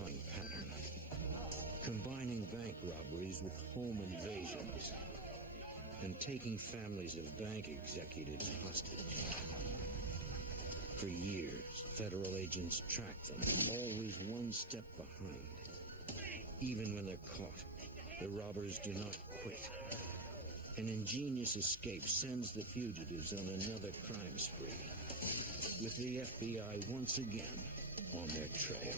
terrifying pattern, combining bank robberies with home invasions and taking families of bank executives hostage. For years, federal agents tracked them, always one step behind. Even when they're caught, the robbers do not quit. An ingenious escape sends the fugitives on another crime spree, with the FBI once again on their trail.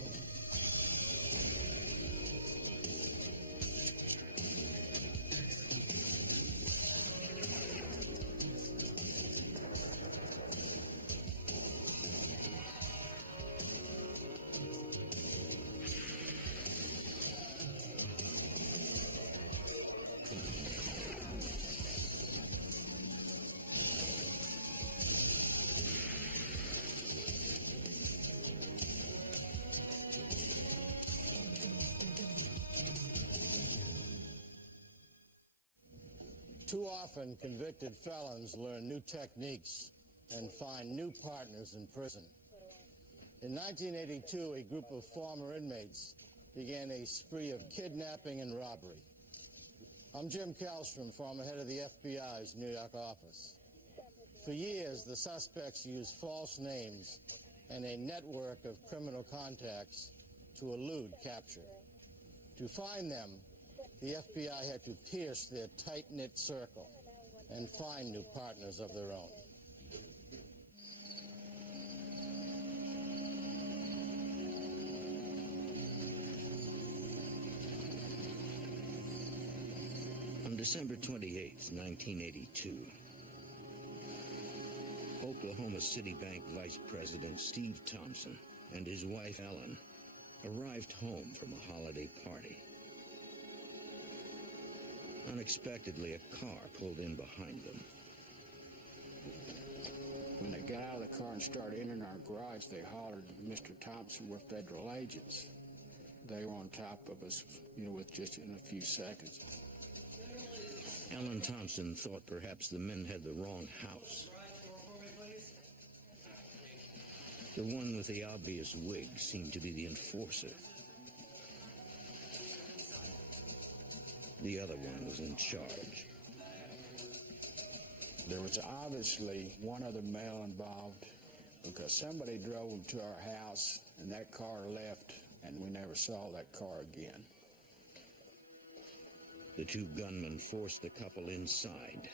Too often, convicted felons learn new techniques and find new partners in prison. In 1982, a group of former inmates began a spree of kidnapping and robbery. I'm Jim Kallstrom, former head of the FBI's New York office. For years, the suspects used false names and a network of criminal contacts to elude capture. To find them, the FBI had to pierce their tight-knit circle and find new partners of their own. On December 28, 1982, Oklahoma City Bank Vice President Steve Thompson and his wife Ellen arrived home from a holiday party. Unexpectedly, a car pulled in behind them. When they got out of the car and started entering our garage, they hollered, "Mr. Thompson, we're federal agents." They were on top of us, with just in a few seconds. Ellen Thompson thought perhaps the men had the wrong house. The one with the obvious wig seemed to be the enforcer. The other one was in charge. There was obviously one other male involved because somebody drove them to our house and that car left and we never saw that car again. The two gunmen forced the couple inside.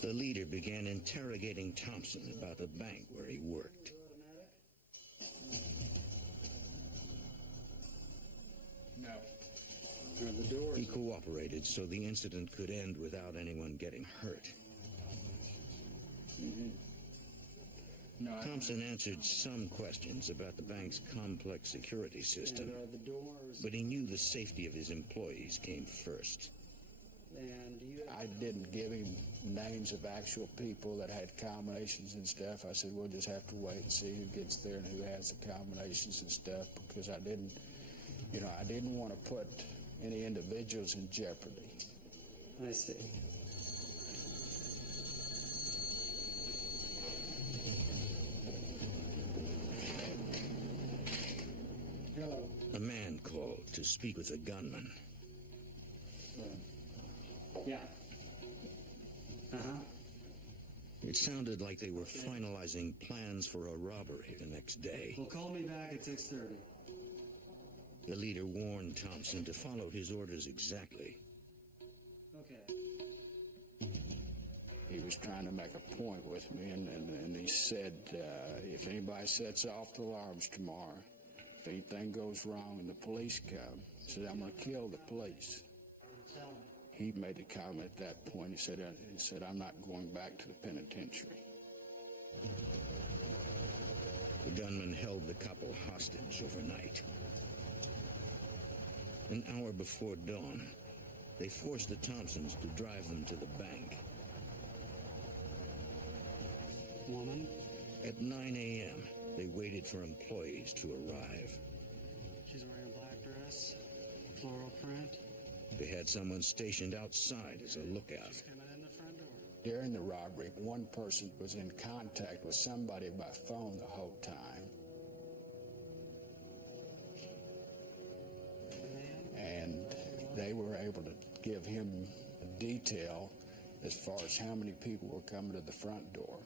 The leader began interrogating Thompson about the bank where he worked. No. The door. He cooperated so the incident could end without anyone getting hurt. No, Thompson answered some questions about the bank's complex security system, but he knew the safety of his employees came first. I didn't give him names of actual people that had combinations and stuff. I said, we'll just have to wait and see who gets there and who has the combinations and stuff, because I didn't want to put any individuals in jeopardy. I see. Hello. A man called to speak with a gunman. Yeah. Uh-huh. It sounded like they were finalizing plans for a robbery the next day. Well, call me back at 6:30. The leader warned Thompson to follow his orders exactly. Okay. He was trying to make a point with me, and he said, if anybody sets off the alarms tomorrow, if anything goes wrong and the police come, he said, I'm going to kill the police. Tell me. He made the comment at that point. He said, I'm not going back to the penitentiary. The gunman held the couple hostage overnight. An hour before dawn, they forced the Thompsons to drive them to the bank. Woman? At 9 a.m., they waited for employees to arrive. She's wearing a black dress, floral print. They had someone stationed outside as a lookout. She's coming in the front door. During the robbery, one person was in contact with somebody by phone the whole time. And they were able to give him detail as far as how many people were coming to the front door.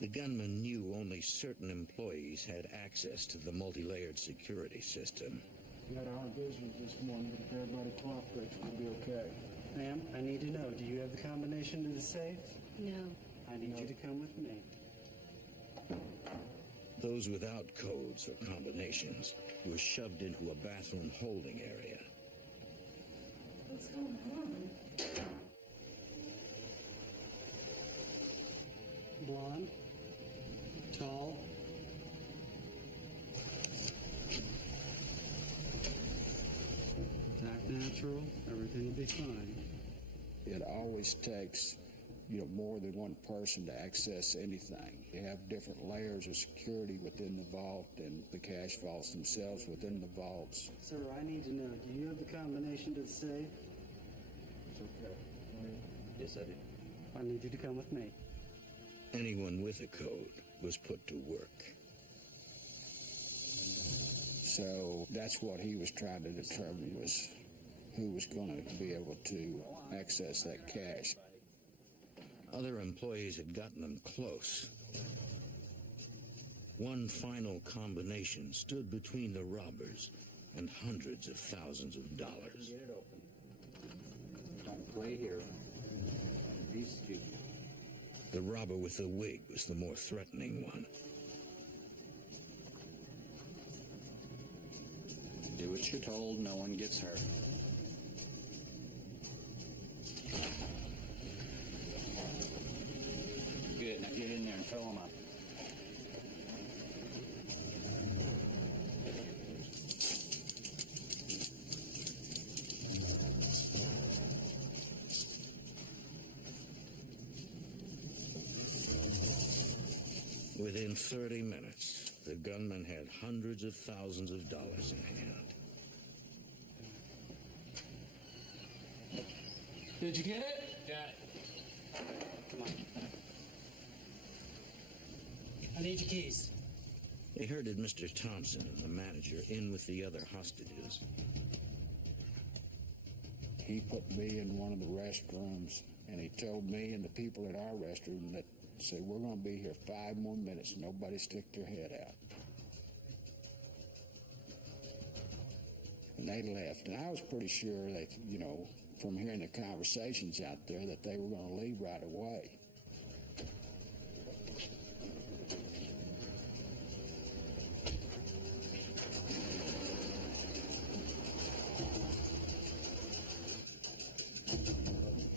The gunman knew only certain employees had access to the multi-layered security system. We had our visitors this morning, but if everybody cooperates, we'll be okay. Ma'am, I need to know, do you have the combination to the safe? No. I need you to come with me. Those without codes or combinations were shoved into a bathroom holding area. What's going on? Blonde, tall, act natural, everything will be fine. It always takes, more than one person to access anything. You have different layers of security within the vault and the cash vaults themselves within the vaults. Sir, I need to know, do you have the combination to the safe? It's okay. Yes, I do. I need you to come with me. Anyone with a code was put to work. So that's what he was trying to determine, was who was going to be able to access that cash. Other employees had gotten them close. One final combination stood between the robbers and hundreds of thousands of dollars. Get it open. Don't play here. Be stupid. The robber with the wig was the more threatening one. Do what you're told, no one gets hurt. Good, now get in there and fill them up. Within 30 minutes, the gunman had hundreds of thousands of dollars in hand. Did you get it? Got it. Come on. I need your keys. They herded Mr. Thompson and the manager in with the other hostages. He put me in one of the restrooms, and he told me and the people at our restroom that, say, we're going to be here 5 more minutes. Nobody stick their head out. And they left. And I was pretty sure that, from hearing the conversations out there, that they were going to leave right away.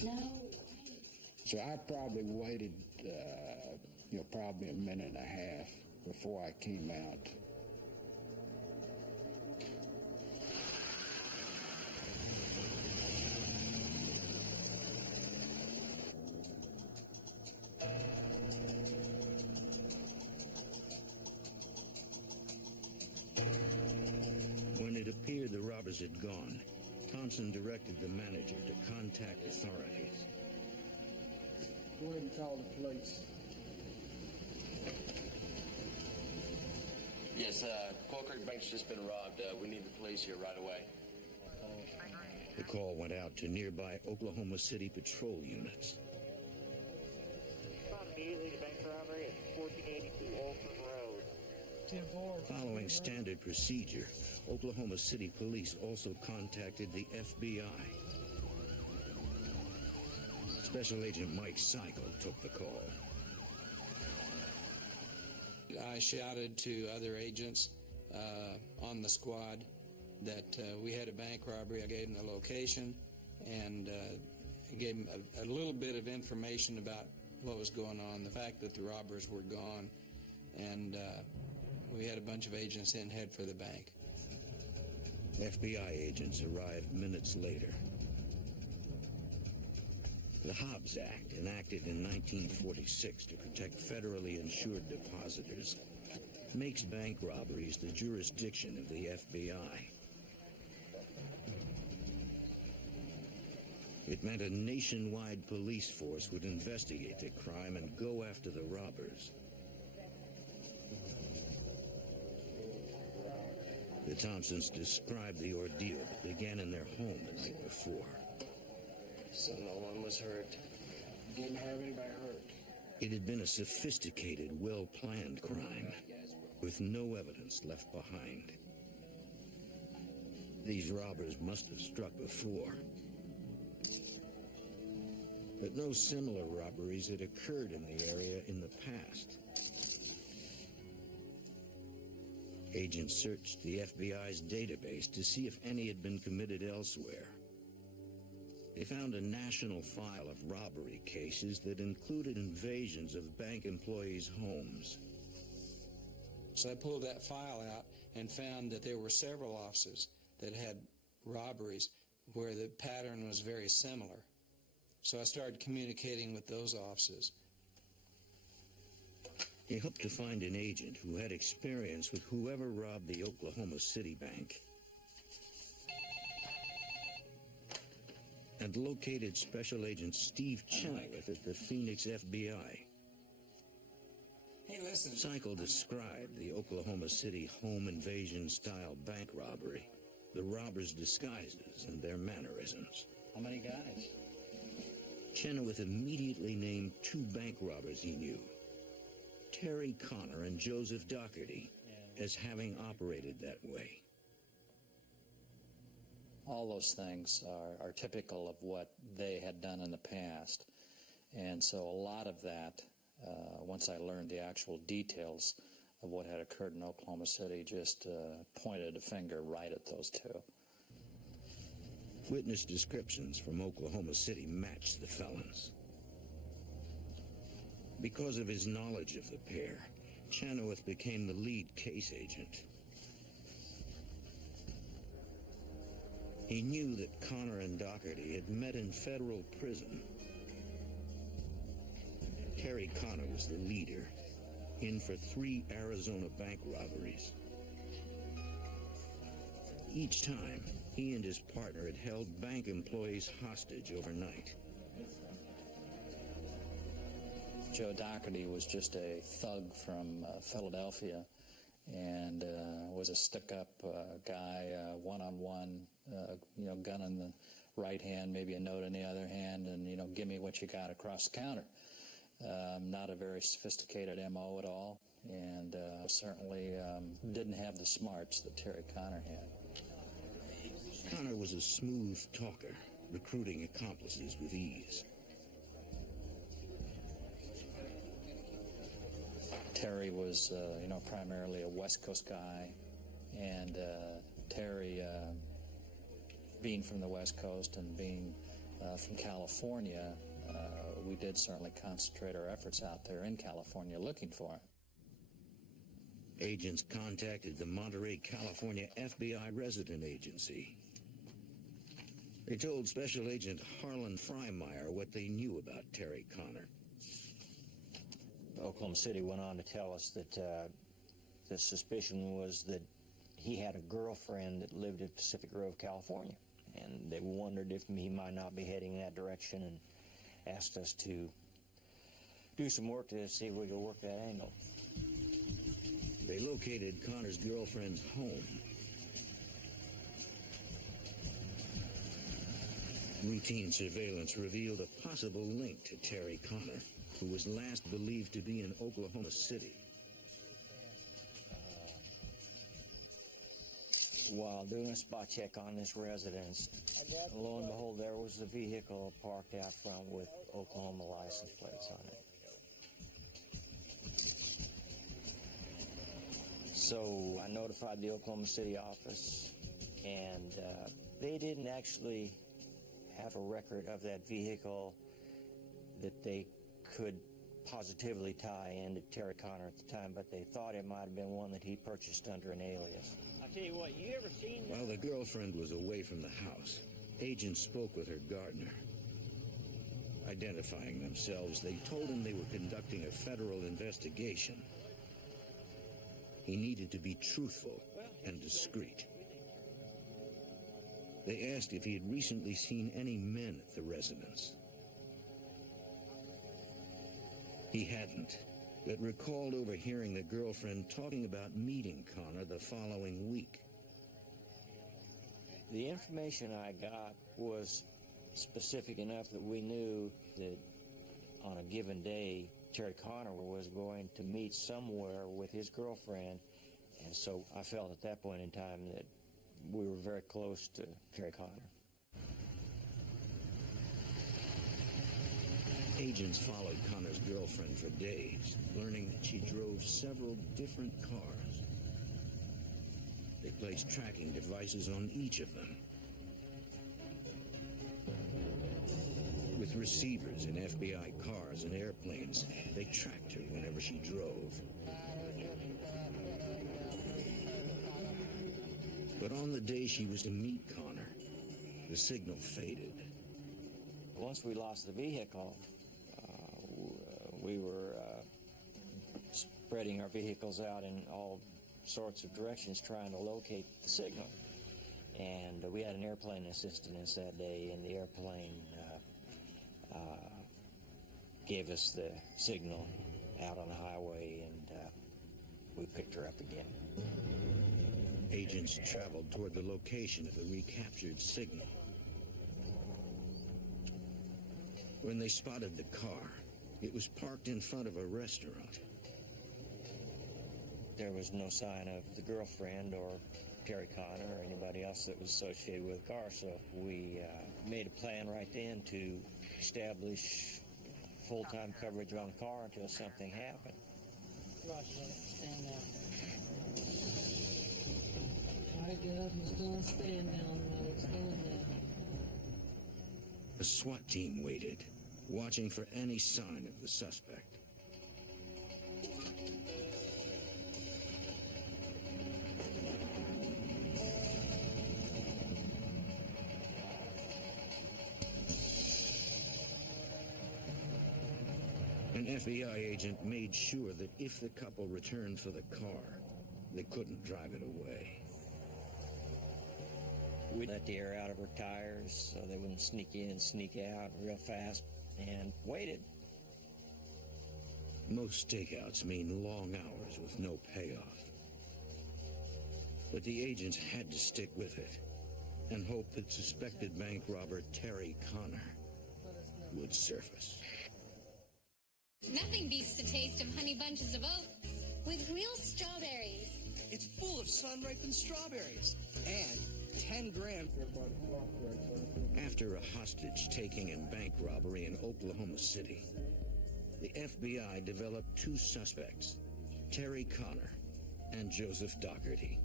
No. So I probably waited, probably a minute and a half before I came out. When it appeared the robbers had gone, Thompson directed the manager to contact authorities. Go ahead and call the police. Yes, Coal Creek Bank's just been robbed. We need the police here right away. The call went out to nearby Oklahoma City patrol units. Immediately to bank robbery at 1482 Olson Road. Following standard procedure, Oklahoma City police also contacted the FBI. Special Agent Mike Seigel took the call. I shouted to other agents on the squad that we had a bank robbery. I gave them the location and gave them a little bit of information about what was going on, the fact that the robbers were gone, and we had a bunch of agents in head for the bank. FBI agents arrived minutes later. The Hobbs Act, enacted in 1946 to protect federally insured depositors, makes bank robberies the jurisdiction of the FBI. It meant a nationwide police force would investigate the crime and go after the robbers. The Thompsons described the ordeal that began in their home the night before. So no one was hurt. Didn't have anybody hurt. It had been a sophisticated, well-planned crime, with no evidence left behind. These robbers must have struck before. But no similar robberies had occurred in the area in the past. Agents searched the FBI's database to see if any had been committed elsewhere. They found a national file of robbery cases that included invasions of bank employees' homes. So I pulled that file out and found that there were several offices that had robberies where the pattern was very similar. So I started communicating with those offices. He hoped to find an agent who had experience with whoever robbed the Oklahoma City bank, and located Special Agent Steve Chenoweth at the Phoenix FBI. Hey, listen. Cycle described the Oklahoma City home invasion-style bank robbery, the robbers' disguises and their mannerisms. How many guys? Chenoweth immediately named two bank robbers he knew, Terry Connor and Joseph Doherty, as having operated that way. All those things are typical of what they had done in the past. And so a lot of that, once I learned the actual details of what had occurred in Oklahoma City, just pointed a finger right at those two. Witness descriptions from Oklahoma City matched the felons. Because of his knowledge of the pair, Chenoweth became the lead case agent. He knew that Connor and Doherty had met in federal prison. Terry Connor was the leader, in for 3 Arizona bank robberies. Each time, he and his partner had held bank employees hostage overnight. Joe Doherty was just a thug from Philadelphia, and was a stick-up guy, one-on-one, gun in the right hand, maybe a note in the other hand, and, give me what you got across the counter. Not a very sophisticated M.O. at all, and certainly didn't have the smarts that Terry Connor had. Connor was a smooth talker, recruiting accomplices with ease. Terry was, primarily a West Coast guy, and Terry, being from the West Coast and being from California, we did certainly concentrate our efforts out there in California looking for him. Agents contacted the Monterey, California FBI resident agency. They told Special Agent Harlan Freimeyer what they knew about Terry Connor. Oklahoma City went on to tell us that the suspicion was that he had a girlfriend that lived in Pacific Grove, California, and they wondered if he might not be heading in that direction, and asked us to do some work to see if we could work that angle. They located Connor's girlfriend's home. Routine surveillance revealed a possible link to Terry Connor, who was last believed to be in Oklahoma City. While doing a spot check on this residence, lo and behold, there was a vehicle parked out front with Oklahoma license plates on it. So I notified the Oklahoma City office, and they didn't actually have a record of that vehicle that they could positively tie into Terry Connor at the time, but they thought it might have been one that he purchased under an alias. I tell you what, you ever seen... While the girlfriend was away from the house, agents spoke with her gardener. Identifying themselves, they told him they were conducting a federal investigation. He needed to be truthful and discreet. They asked if he had recently seen any men at the residence. He hadn't, but recalled overhearing the girlfriend talking about meeting Connor the following week. The information I got was specific enough that we knew that on a given day, Terry Connor was going to meet somewhere with his girlfriend, and so I felt at that point in time that we were very close to Terry Connor. Agents followed Connor's girlfriend for days, learning that she drove several different cars. They placed tracking devices on each of them. With receivers in FBI cars and airplanes, they tracked her whenever she drove. But on the day she was to meet Connor, the signal faded. Once we lost the vehicle, we were spreading our vehicles out in all sorts of directions trying to locate the signal. And we had an airplane assisting us that day, and the airplane gave us the signal out on the highway, and we picked her up again. Agents traveled toward the location of the recaptured signal. When they spotted the car, it was parked in front of a restaurant. There was no sign of the girlfriend or Terry Connor or anybody else that was associated with the car, so we made a plan right then to establish full-time coverage on the car until something happened. Roger, stand down. Try to get up, he's doing stand down, Mother, he's doing that. The SWAT team waited, watching for any sign of the suspect. An FBI agent made sure that if the couple returned for the car, they couldn't drive it away. We let the air out of her tires so they wouldn't sneak in and sneak out real fast, and waited. Most stakeouts mean long hours with no payoff. But the agents had to stick with it and hope that suspected bank robber Terry Connor would surface. Nothing beats the taste of honey bunches of oats with real strawberries. It's full of sun-ripened strawberries and 10 grams. After a hostage-taking and bank robbery in Oklahoma City, the FBI developed two suspects, Terry Connor and Joseph Dougherty.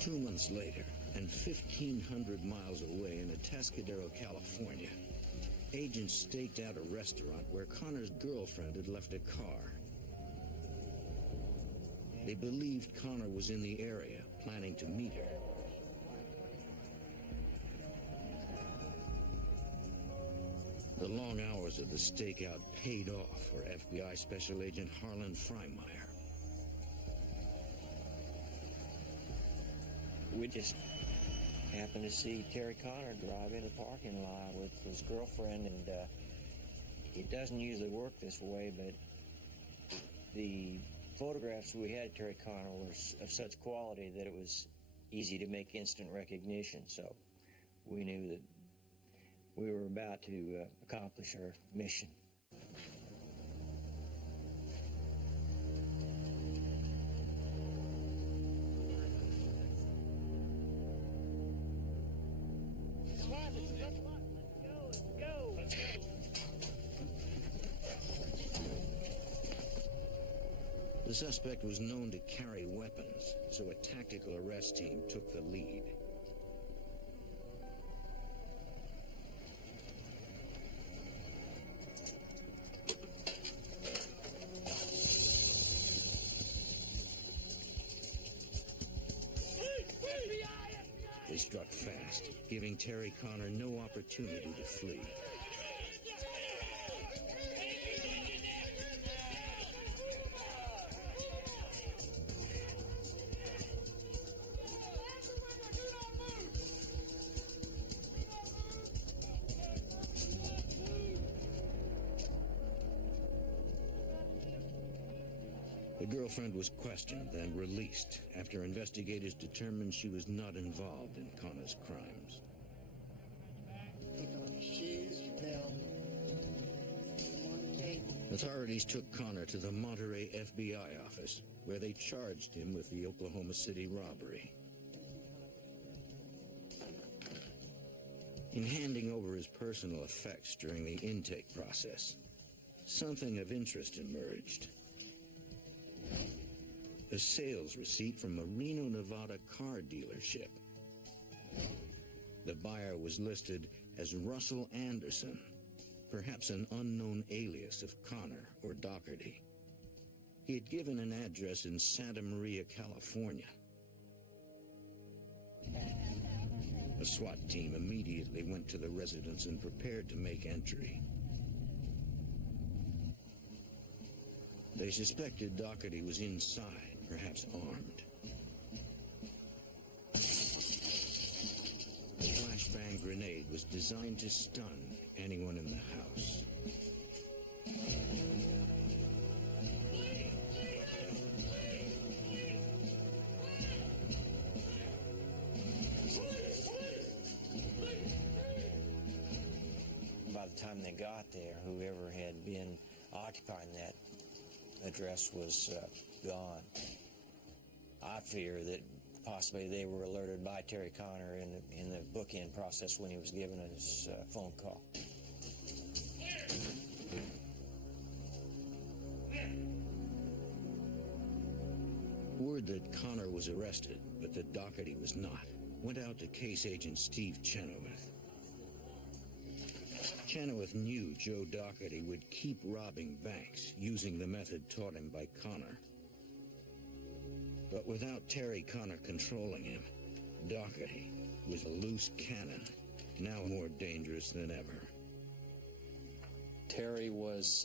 2 months later, and 1,500 miles away in Atascadero, California, agents staked out a restaurant where Connor's girlfriend had left a car. They believed Connor was in the area, planning to meet her. The long hours of the stakeout paid off for FBI Special Agent Harlan Freimeyer. We just happened to see Terry Connor drive in the parking lot with his girlfriend, and it doesn't usually work this way, but the photographs we had of Terry Connor were of such quality that it was easy to make instant recognition, so we knew that we were about to accomplish our mission. The suspect was known to carry weapons, so a tactical arrest team took the lead. They struck fast, giving Terry Connor no opportunity to flee. The girlfriend was questioned, then released after investigators determined she was not involved in Connor's crimes. Authorities took Connor to the Monterey FBI office, where they charged him with the Oklahoma City robbery. In handing over his personal effects during the intake process, something of interest emerged. A sales receipt from a Reno, Nevada car dealership. The buyer was listed as Russell Anderson, perhaps an unknown alias of Connor or Doherty. He had given an address in Santa Maria, California. A SWAT team immediately went to the residence and prepared to make entry. They suspected Doherty was inside, perhaps armed. The flashbang grenade was designed to stun anyone in the house. By the time they got there, whoever had been occupying that address was gone. I fear that possibly they were alerted by Terry Connor in the bookend process when he was given his phone call. Word that Connor was arrested, but that Doherty was not, went out to case agent Steve Chenoweth. Chenoweth knew Joe Doherty would keep robbing banks using the method taught him by Connor. But without Terry Connor controlling him, Doherty was a loose cannon, now more dangerous than ever. Terry was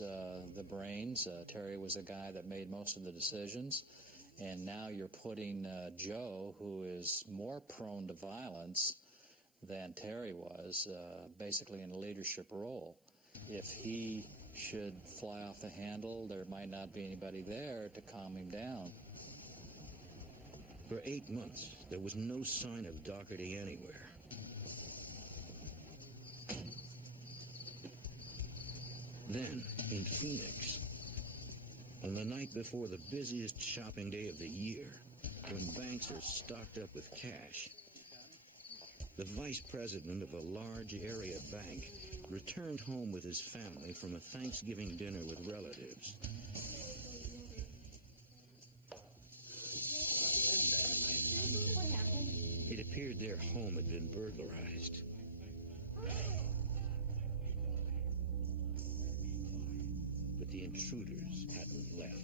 the brains. Terry was the guy that made most of the decisions. And now you're putting Joe, who is more prone to violence than Terry was, basically in a leadership role. If he should fly off the handle, there might not be anybody there to calm him down. For 8 months, there was no sign of Doherty anywhere. Then, in Phoenix, on the night before the busiest shopping day of the year, when banks are stocked up with cash, the vice president of a large area bank returned home with his family from a Thanksgiving dinner with relatives. It appeared their home had been burglarized. But the intruders hadn't left.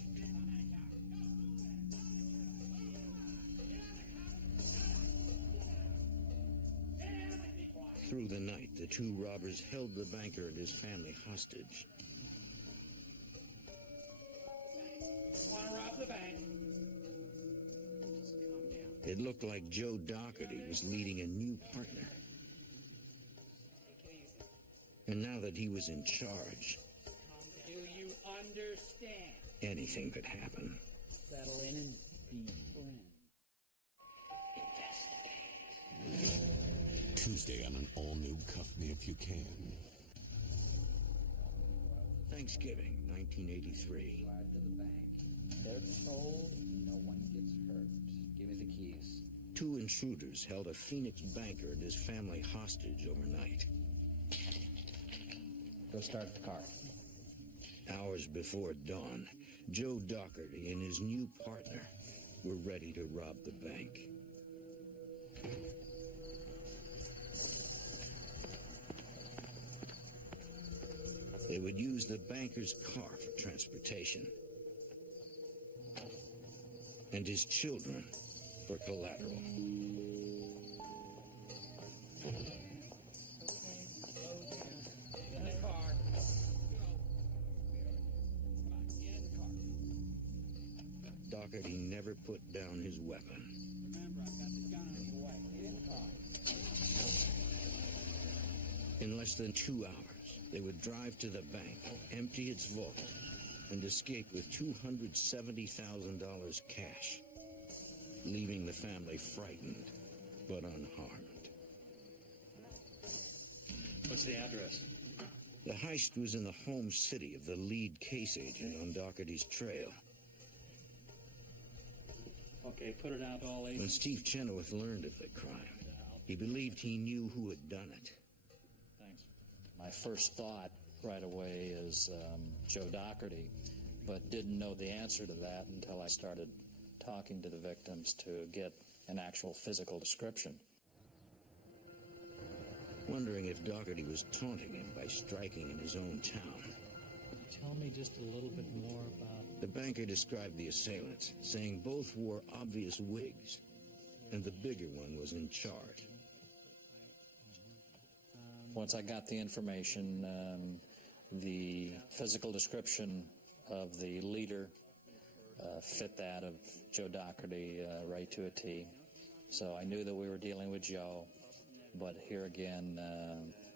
Through the night, the two robbers held the banker and his family hostage. Want to rob the bank? It looked like Joe Doherty was leading a new partner. And now that he was in charge, Do you understand? anything could happen. Settle in and be friends. Tuesday on an all-new Cuff Me If You Can. Thanksgiving, 1983. Drive to the bank. They're told no one gets hurt. Give me the keys. Two intruders held a Phoenix banker and his family hostage overnight. Go start the car. Hours before dawn, Joe Doherty and his new partner were ready to rob the bank. They would use the banker's car for transportation and his children for collateral. Doherty never put down his weapon. Remember, I've got the gun on your way. Get in the car. In less than 2 hours, they would drive to the bank, empty its vault, and escape with $270,000 cash, leaving the family frightened but unharmed. What's the address? The heist was in the home city of the lead case agent on Doherty's trail. Okay, put it out to all agents. When Steve Chenoweth learned of the crime, he believed he knew who had done it. Thanks. My first thought right away is Joe Doherty, but didn't know the answer to that until I started talking to the victims to get an actual physical description. Wondering if Doherty was taunting him by striking in his own town. Tell me just a little bit more about... The banker described the assailants, saying both wore obvious wigs, and the bigger one was in charge. Once I got the information, the physical description of the leader fit that of Joe Doherty right to a T. So I knew that we were dealing with Joe, but here again,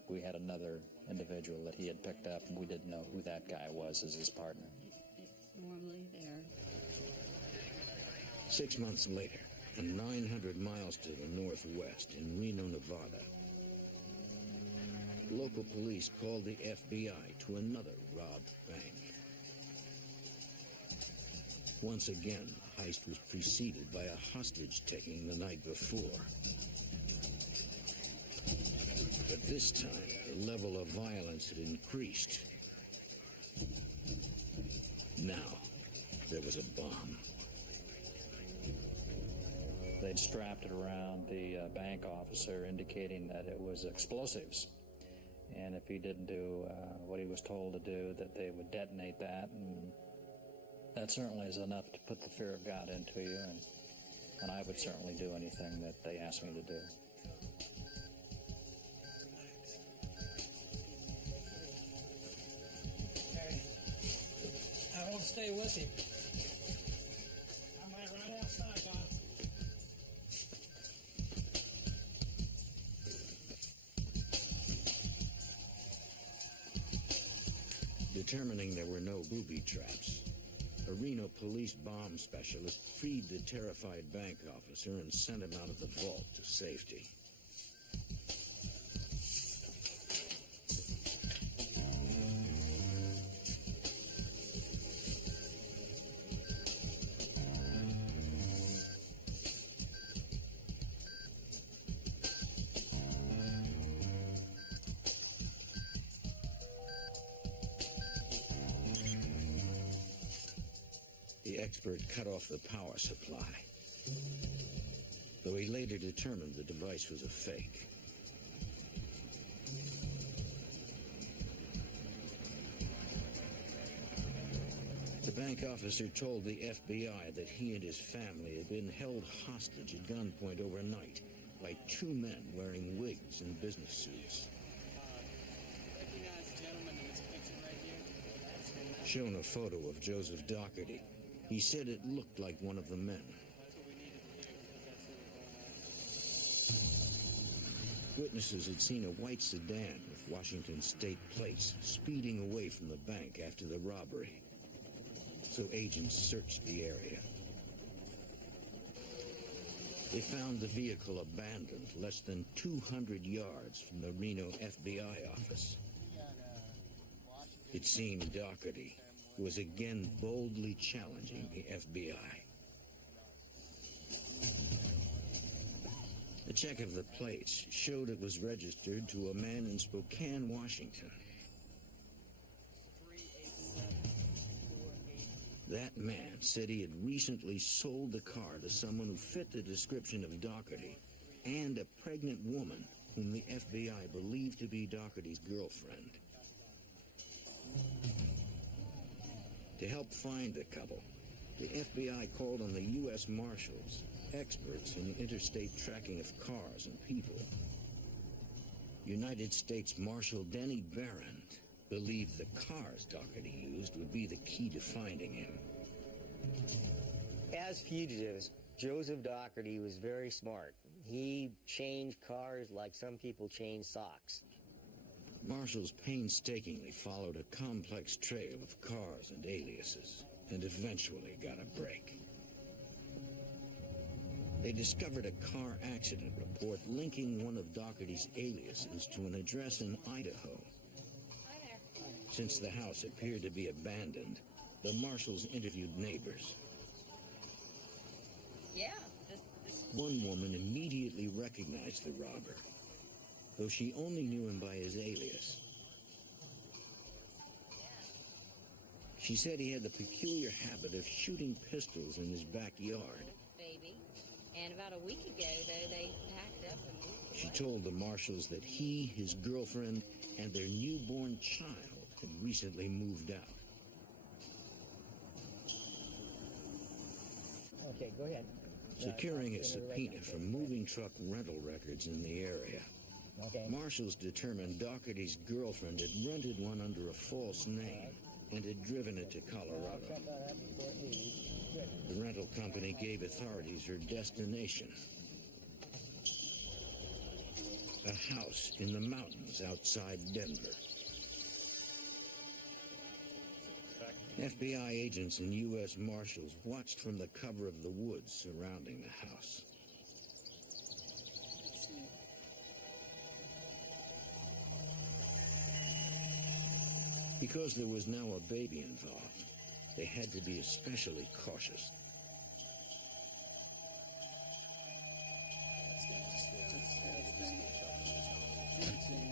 we had another individual that he had picked up, and we didn't know who that guy was as his partner. It's normally there. 6 months later, and 900 miles to the northwest in Reno, Nevada, local police called the FBI to another robbed bank. Once again, the heist was preceded by a hostage-taking the night before. But this time, the level of violence had increased. Now, there was a bomb. They'd strapped it around the bank officer, indicating that it was explosives. And if he didn't do what he was told to do, that they would detonate that. And that certainly is enough to put the fear of God into you. And I would certainly do anything that they asked me to do. I won't stay with him. I might run outside, Bob. Determining there were no booby traps, a Reno police bomb specialist freed the terrified bank officer and sent him out of the vault to safety. The expert cut off the power supply, though he later determined the device was a fake. The bank officer told the FBI that he and his family had been held hostage at gunpoint overnight by two men wearing wigs and business suits. Recognize the gentleman in this picture right here? Shown a photo of Joseph Doherty, he said it looked like one of the men. That's what we needed to do, because that's who we're going after. Witnesses had seen a white sedan with Washington State plates speeding away from the bank after the robbery. So agents searched the area. They found the vehicle abandoned less than 200 yards from the Reno FBI office. It seemed Doherty was again boldly challenging the FBI. A check of the plates showed it was registered to a man in Spokane, Washington. That man said he had recently sold the car to someone who fit the description of Doherty and a pregnant woman whom the FBI believed to be Doherty's girlfriend. To help find the couple, the FBI called on the U.S. Marshals, experts in interstate tracking of cars and people. United States Marshal Denny Barron believed the cars Doherty used would be the key to finding him. As fugitives, Joseph Doherty was very smart. He changed cars like some people change socks. Marshals painstakingly followed a complex trail of cars and aliases, and eventually got a break. They discovered a car accident report linking one of Doherty's aliases to an address in Idaho. Since the house appeared to be abandoned, the marshals interviewed neighbors. Yeah. One woman immediately recognized the robber, though she only knew him by his alias. She said he had the peculiar habit of shooting pistols in his backyard. Baby. And about a week ago, though, they packed up and moved. She told the marshals that he, his girlfriend, and their newborn child had recently moved out. Okay, go ahead. Securing a subpoena for moving truck rental records in the area, marshals determined Doherty's girlfriend had rented one under a false name and had driven it to Colorado. The rental company gave authorities her destination: a house in the mountains outside Denver. FBI agents and U.S. Marshals watched from the cover of the woods surrounding the house. Because there was now a baby involved, they had to be especially cautious.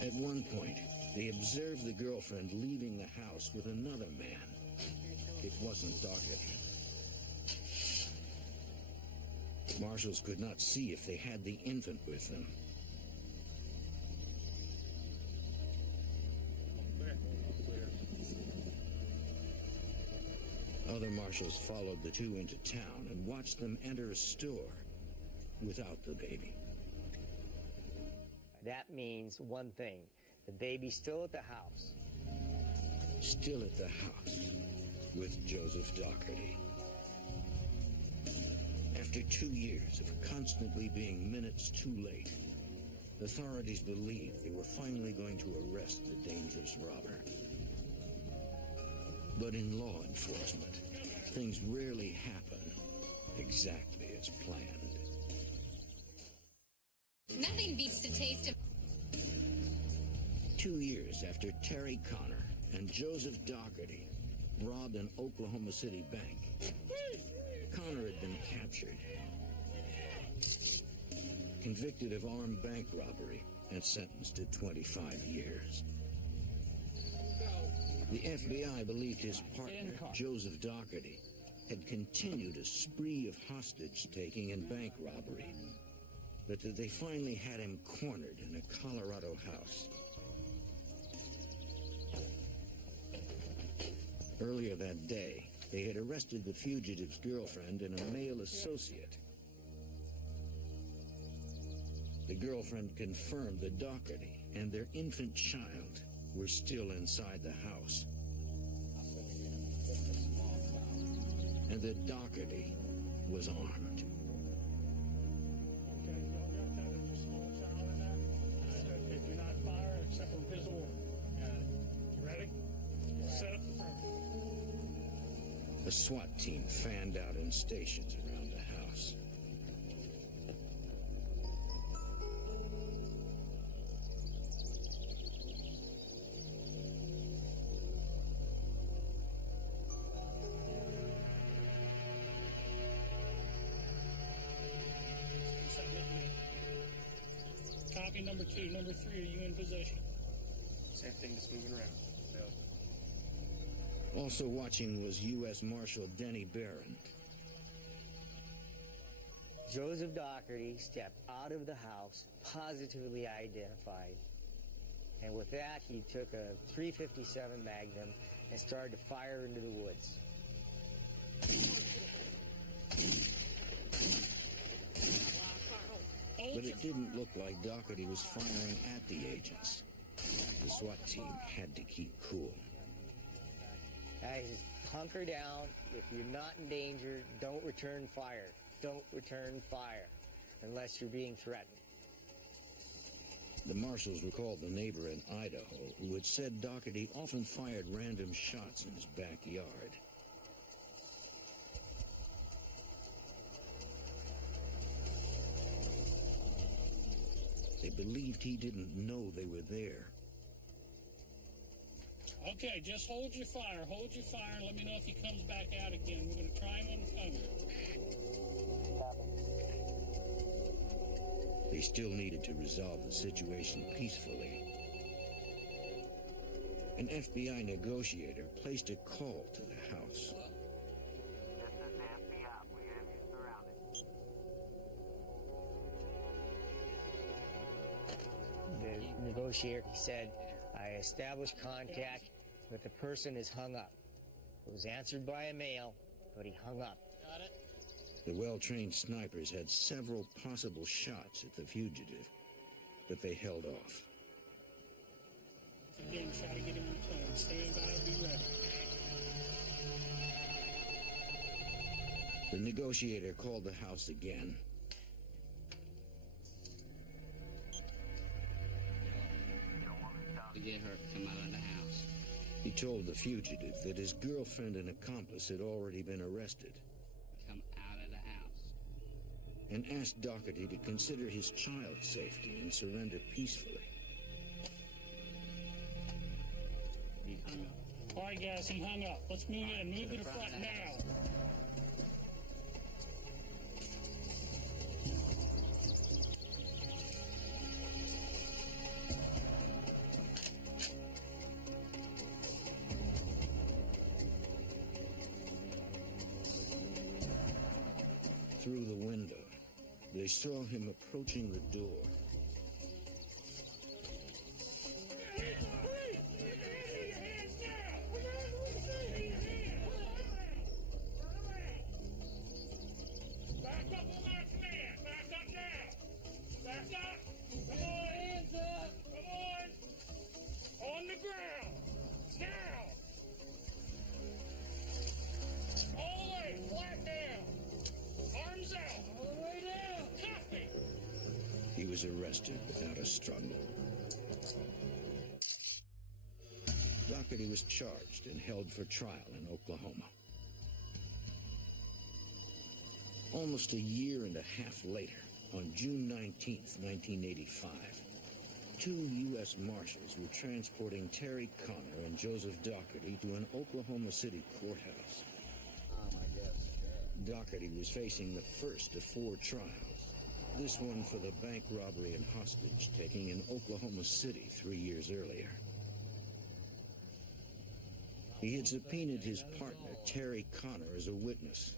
At one point, they observed the girlfriend leaving the house with another man. It wasn't Doherty. Marshals could not see if they had the infant with them. Other marshals followed the two into town and watched them enter a store without the baby. That means one thing: the baby's still at the house. Still at the house with Joseph Doherty. After 2 years of constantly being minutes too late, authorities believed they were finally going to arrest the dangerous robber. But in law enforcement, things rarely happen exactly as planned. Nothing beats the taste of... 2 years after Terry Connor and Joseph Doherty robbed an Oklahoma City bank, Connor had been captured, convicted of armed bank robbery, and sentenced to 25 years. The FBI believed his partner, Joseph Doherty, had continued a spree of hostage-taking and bank robbery, but that they finally had him cornered in a Colorado house. Earlier that day, they had arrested the fugitive's girlfriend and a male associate. The girlfriend confirmed that Doherty and their infant child were still inside the house, and that Doherty was armed. Do not fire except for visual. Ready? Set up. A SWAT team fanned out in stations around the house. Copy number 2. Number 3, are you in position? Same thing, just moving around. Also watching was U.S. Marshal Denny Barron. Joseph Doherty stepped out of the house, positively identified. And with that, he took a .357 Magnum and started to fire into the woods. But it didn't look like Doherty was firing at the agents. The SWAT team had to keep cool. Guys, hunker down. If you're not in danger, don't return fire. Don't return fire unless you're being threatened. The marshals recalled the neighbor in Idaho who had said Doherty often fired random shots in his backyard. They believed he didn't know they were there. Okay, just hold your fire. Hold your fire and let me know if he comes back out again. We're going to try him on the phone. They still needed to resolve the situation peacefully. An FBI negotiator placed a call to the house. This is the FBI. We have you surrounded. The negotiator said, I established contact, but the person is hung up. It was answered by a male, but he hung up. Got it? The well-trained snipers had several possible shots at the fugitive, but they held off. Again, try to get him on the phone. Stand by, be ready. The negotiator called the house again. To get her to come out of the house. He told the fugitive that his girlfriend and accomplice had already been arrested. Come out of the house. And asked Doherty to consider his child's safety and surrender peacefully. He hung up. All right, guys, he hung up. Let's move in. Move to the front now. Through the window, they saw him approaching the door. Back up on that command. Back up now. Back up. Come on. Hands up. Come on. On the ground. Now. All the way. Flat down. Arms out. All the way down. Cuff me. He was arrested without a struggle. Doherty was charged and held for trial in Oklahoma. Almost a year and a half later, on June 19th, 1985, two U.S. Marshals were transporting Terry Connor and Joseph Doherty to an Oklahoma City courthouse. Doherty was facing the first of 4 trials, this one for the bank robbery and hostage-taking in Oklahoma City 3 years earlier. He had subpoenaed his partner, Terry Connor, as a witness.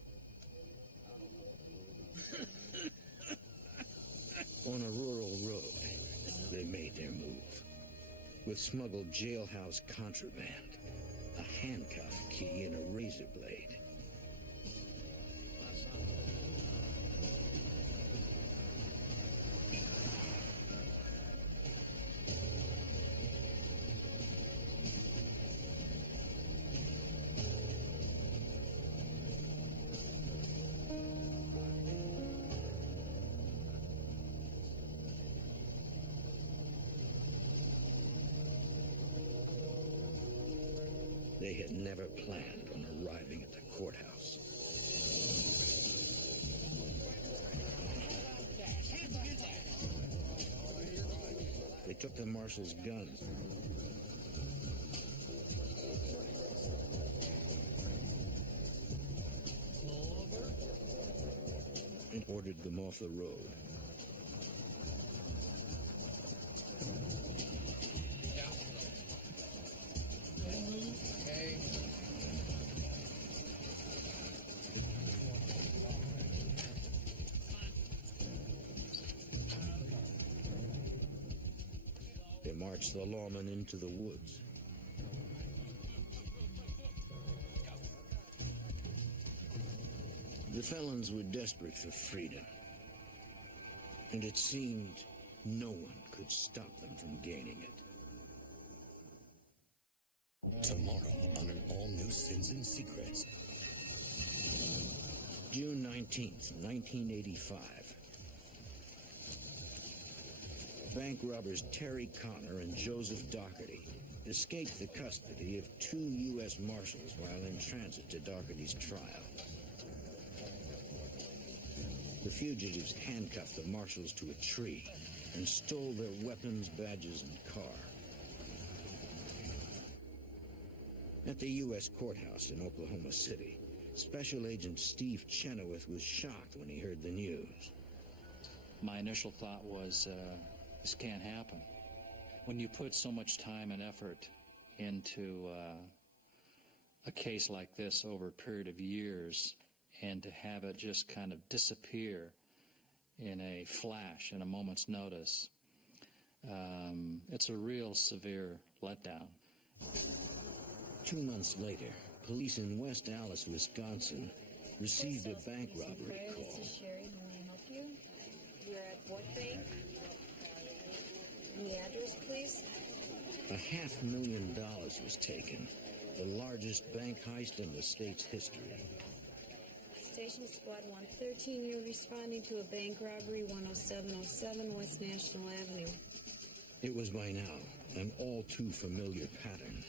On a rural road, they made their move. With smuggled jailhouse contraband, a handcuff key, and a razor blade. They had never planned on arriving at the courthouse. They took the marshal's guns and ordered them off the road. They marched the lawmen into the woods. The felons were desperate for freedom, and it seemed no one could stop them from gaining it. Tomorrow on an all-new Sins and Secrets. June 19th, 1985. bank robbers Terry Connor and Joseph Doherty escaped the custody of 2 U.S. Marshals while in transit to Doherty's trial. The fugitives handcuffed the marshals to a tree and stole their weapons, badges, and car. At the U.S. courthouse in Oklahoma City, Special Agent Steve Chenoweth was shocked when he heard the news. My initial thought was, this can't happen. When you put so much time and effort into a case like this over a period of years, and to have it just kind of disappear in a flash, in a moment's notice, it's a real severe letdown. 2 months later, police in West Allis, Wisconsin, received a bank robbery call. This is Sherry. How may I help you? You're at what bank? And the address, please? $500,000 was taken, the largest bank heist in the state's history. Station Squad 113, you're responding to a bank robbery, 10707 West National Avenue. It was by now an all too familiar pattern.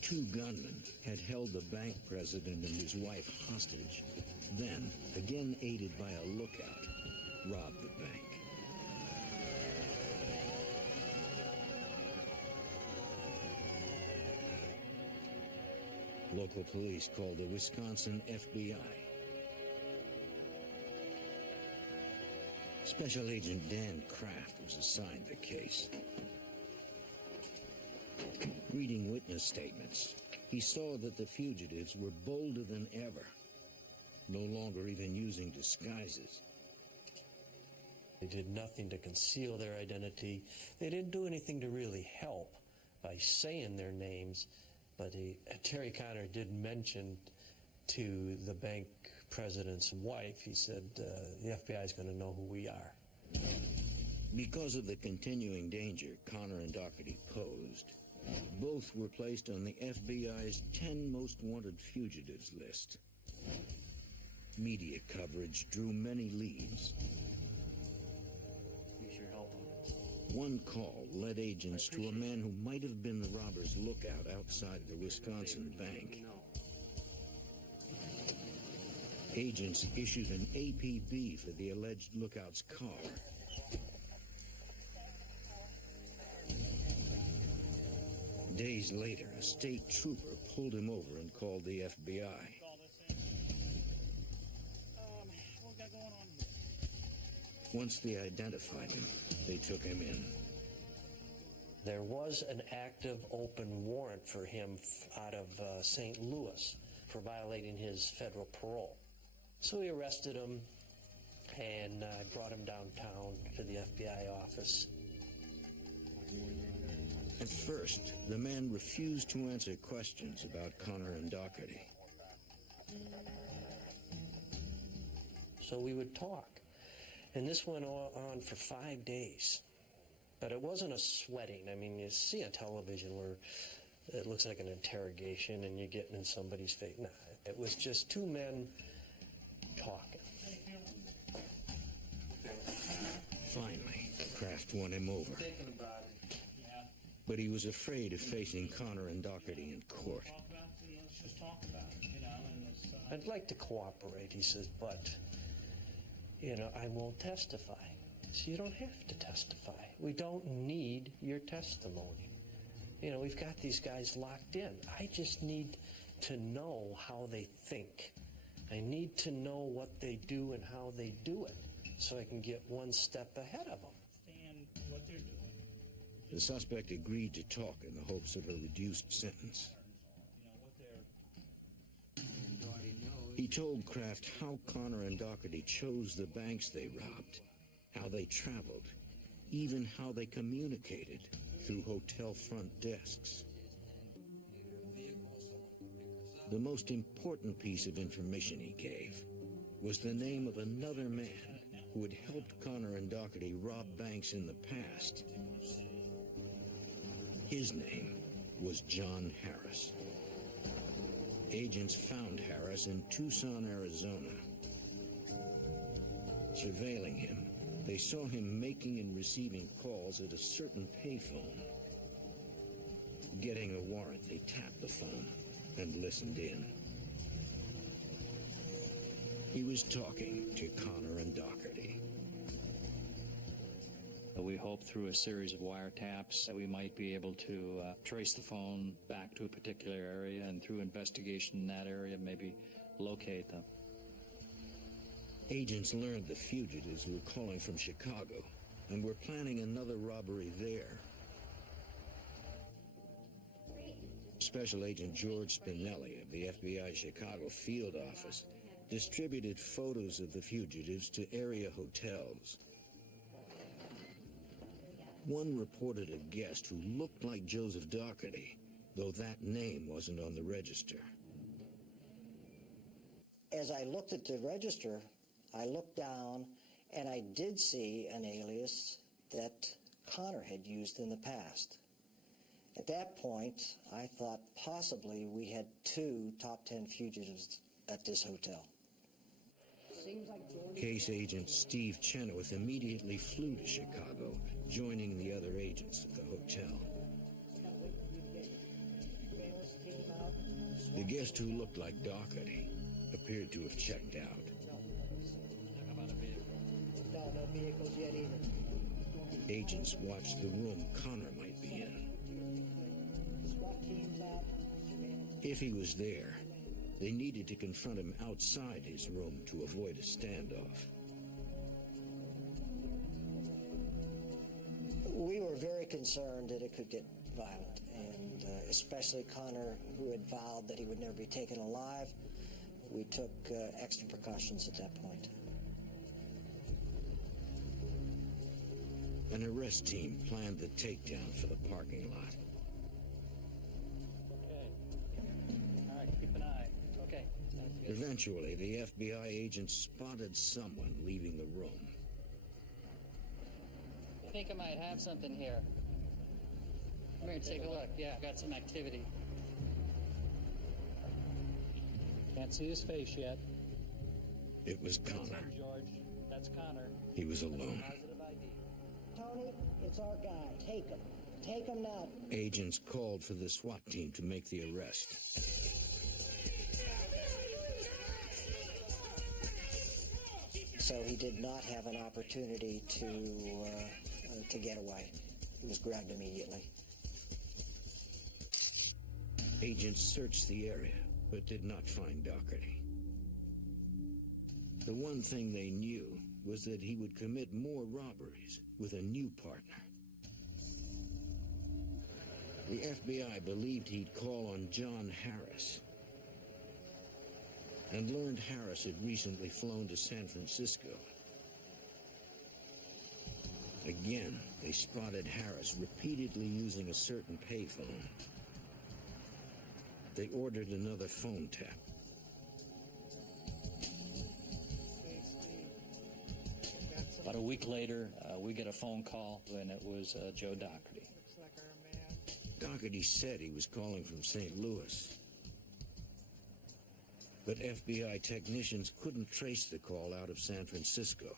2 gunmen had held the bank president and his wife hostage, then, again aided by a lookout, robbed the bank. Local police called the Wisconsin FBI. Special Agent Dan Kraft was assigned the case. Reading witness statements, he saw that the fugitives were bolder than ever, no longer even using disguises. They did nothing to conceal their identity. They didn't do anything to really help by saying their names, but Terry Connor did mention to the bank president's wife, he said, the FBI is going to know who we are. Because of the continuing danger Connor and Doherty posed, both were placed on the FBI's 10 most wanted fugitives list. Media coverage drew many leads. Use your help on this. One call led agents to a man who might have been the robber's lookout outside the Wisconsin bank. Agents issued an APB for the alleged lookout's car. Days later, a state trooper pulled him over and called the FBI. Once they identified him, they took him in. There was an active open warrant for him out of St. Louis for violating his federal parole. So we arrested him and brought him downtown to the FBI office. At first, the man refused to answer questions about Connor and Doherty. So we would talk. And this went on for 5 days. But it wasn't a sweating. I mean, you see on television where it looks like an interrogation and you're getting in somebody's face. Nah, it was just 2 men talking. Finally, Kraft won him over. Thinking about it. Yeah. But he was afraid of facing Connor and Doherty in court. Let's just talk about it, you know. And it's, I'd like to cooperate, he says, but, you know, I won't testify. So you don't have to testify. We don't need your testimony. You know, we've got these guys locked in. I just need to know how they think. I need to know what they do and how they do it so I can get one step ahead of them. Understand what they're doing. The suspect agreed to talk in the hopes of a reduced sentence. He told Kraft how Connor and Doherty chose the banks they robbed, how they traveled, even how they communicated through hotel front desks. The most important piece of information he gave was the name of another man who had helped Connor and Doherty rob banks in the past. His name was John Harris. Agents found Harris in Tucson, Arizona. Surveilling him, They saw him making and receiving calls at a certain payphone. Getting a warrant, they tapped the phone and listened in. He was talking to Connor and Doherty. We hope through a series of wiretaps that we might be able to trace the phone back to a particular area, and through investigation in that area, maybe locate them. Agents learned the fugitives were calling from Chicago and were planning another robbery there. Special Agent George Spinelli of the FBI Chicago field office distributed photos of the fugitives to area hotels. One reported a guest who looked like Joseph Doherty, though that name wasn't on the register. As I looked at the register, I looked down and I did see an alias that Connor had used in the past. At that point, I thought possibly we had 2 top 10 fugitives at this hotel. Case agent Steve Chenoweth immediately flew to Chicago, joining the other agents at the hotel. The guest who looked like Doherty appeared to have checked out. No vehicles yet either. Agents watched the room Connor might be in. If he was there, they needed to confront him outside his room to avoid a standoff. We were very concerned that it could get violent, and especially Connor, who had vowed that he would never be taken alive. We took extra precautions at that point. An arrest team planned the takedown for the parking lot. Okay. All right, keep an eye. Okay. Eventually, the FBI agents spotted someone leaving the room. I think I might have something here. Come here, take a look. Yeah, got some activity. Can't see his face yet. It was Connor. That's him, George. That's Connor. He was alone. Positive ID. Tony, it's our guy. Take him. Take him now. Agents called for the SWAT team to make the arrest. So he did not have an opportunity to get away. He was grabbed immediately. Agents searched the area, but did not find Doherty. The one thing they knew was that he would commit more robberies with a new partner. The FBI believed he'd call on John Harris, and learned Harris had recently flown to San Francisco. Again, they spotted Harris repeatedly using a certain payphone. They ordered another phone tap. About a week later, we get a phone call, and it was Joe Doherty. Doherty said he was calling from St. Louis. But FBI technicians couldn't trace the call out of San Francisco.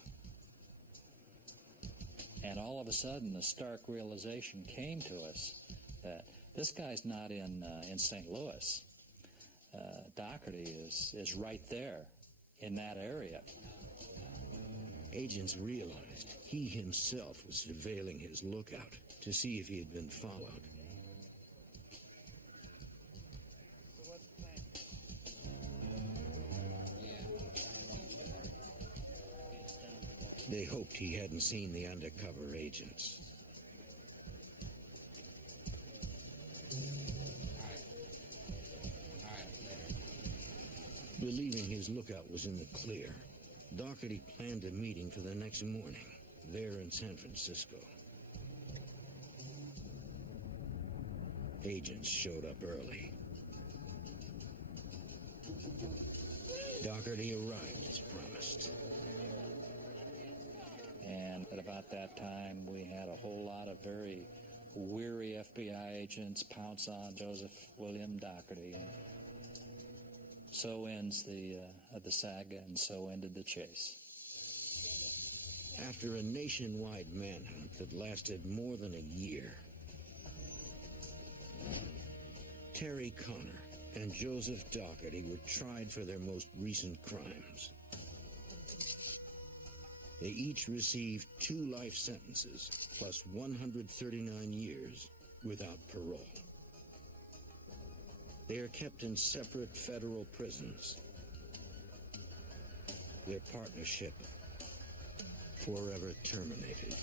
And all of a sudden, the stark realization came to us that this guy's not in St. Louis. Doherty is right there in that area. Agents realized he himself was surveilling his lookout to see if he had been followed. They hoped he hadn't seen the undercover agents. Believing his lookout was in the clear, Doherty planned a meeting for the next morning, there in San Francisco. Agents showed up early. Doherty arrived as promised. And at about that time, we had a whole lot of very weary FBI agents pounce on Joseph William Doherty. And so ends the saga, and so ended the chase. After a nationwide manhunt that lasted more than a year, Terry Connor and Joseph Dougherty were tried for their most recent crimes. They each received 2 life sentences, plus 139 years without parole. They are kept in separate federal prisons. Their partnership forever terminated.